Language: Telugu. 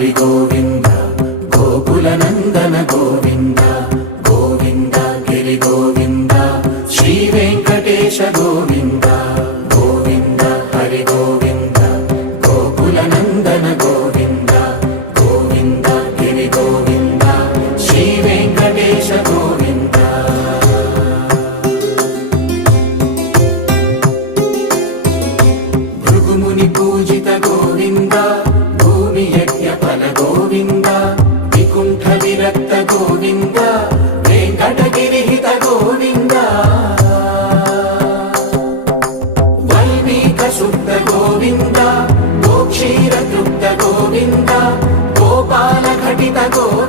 హరి గోవింద గోకుల నందన గోవింద గోవింద గిరి గోవింద శ్రీ వెంకటేశ గోవింద గోవింద హరి గోవింద గోకుల నందన గోవింద గోవింద గిరి గోవింద శ్రీ వెంకటేశ గోవింద భృగుముని పూజిత గోవింద భూమి యజ్ఞ ఫల గోవింద వికుంఠ విరక్త గోవింద వెంకటగిరిహిత గోవింద వల్మీక శుద్ధ గోవింద గోక్షీర తృప్త గోవింద గోపాల ఘటిత గోవింద